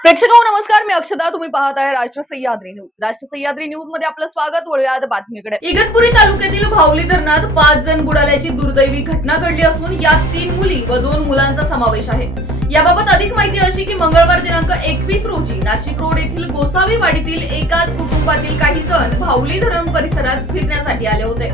प्रेक्षकांनो नमस्कार, मी अक्षता. तुम्ही पाहत आहे राष्ट्र सह्याद्री न्यूज. राष्ट्र सह्याद्री न्यूज मध्ये आपलं स्वागत. वळूयात बातमीकडे. इगतपुरी तालुक्यातील भावली धरणात 5 जण बुडाल्याची दुर्दैवी घटना घडली असून यात 3 मुली व 2 मुलांचा समावेश आहे. याबाबत अधिक माहिती अशी की मंगळवार दिनांक 21 रोजी नाशिक रोड येथील गोसावी वाडीतील एकाच कुटुंबातील काही जण भावली धरण परिसरात फिरण्यासाठी आले होते.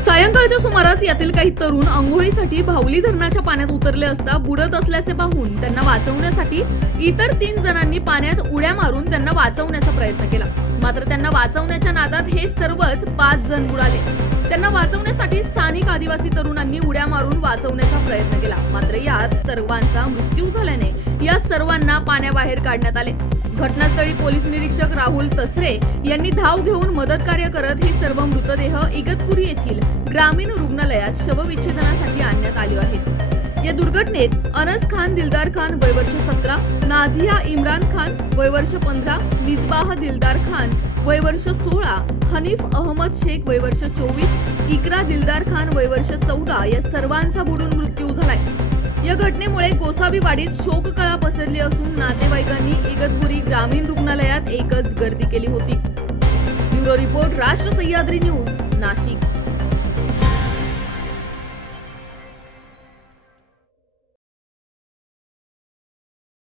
सायंकाळच्या सुमारास यातील काही तरुण अंघोळीसाठी भावली धरणाच्या पाण्यात उतरले असता बुडत असल्याचे पाहून त्यांना वाचवण्यासाठी इतर 3 जणांनी पाण्यात उड्या मारून त्यांना वाचवण्याचा प्रयत्न केला. मात्र त्यांना वाचवण्याच्या नादात हे सर्वच 5 जण बुडाले. त्यांना वाचवण्यासाठी स्थानिक आदिवासी तरुणांनी उड्या मारून वाचवण्याचा प्रयत्न केला. मात्र यात सर्वांचा मृत्यू झाल्याने या सर्वांना पाण्याबाहेर काढण्यात आले. घटनास्थळी पोलीस निरीक्षक राहुल तसरे यांनी धाव घेऊन मदत कार्य करत हे सर्व मृतदेह इगतपुरी येथील ग्रामीण रुग्णालयात शवविच्छेदनासाठी आणण्यात आले आहेत. या दुर्घटनेत अनस खान दिलदार खान वय वर्ष 17, नाझिया इम्रान खान वय वर्ष 15, मिसबाह दिलदार खान वय वर्ष 16, हनीफ अहमद शेख वय वर्ष 24, इकरा दिलदार खान वय वर्ष 14 या सर्वांचा बुडून मृत्यू झालाय. या घटनेमुळे गोसावी वाडीत शोककळा पसरली असून नातेवाईकांनी इगतपुरी ग्रामीण रुग्णालयात एकच गर्दी केली होती. ब्युरो रिपोर्ट, राष्ट्र सह्याद्री न्यूज, नाशिक.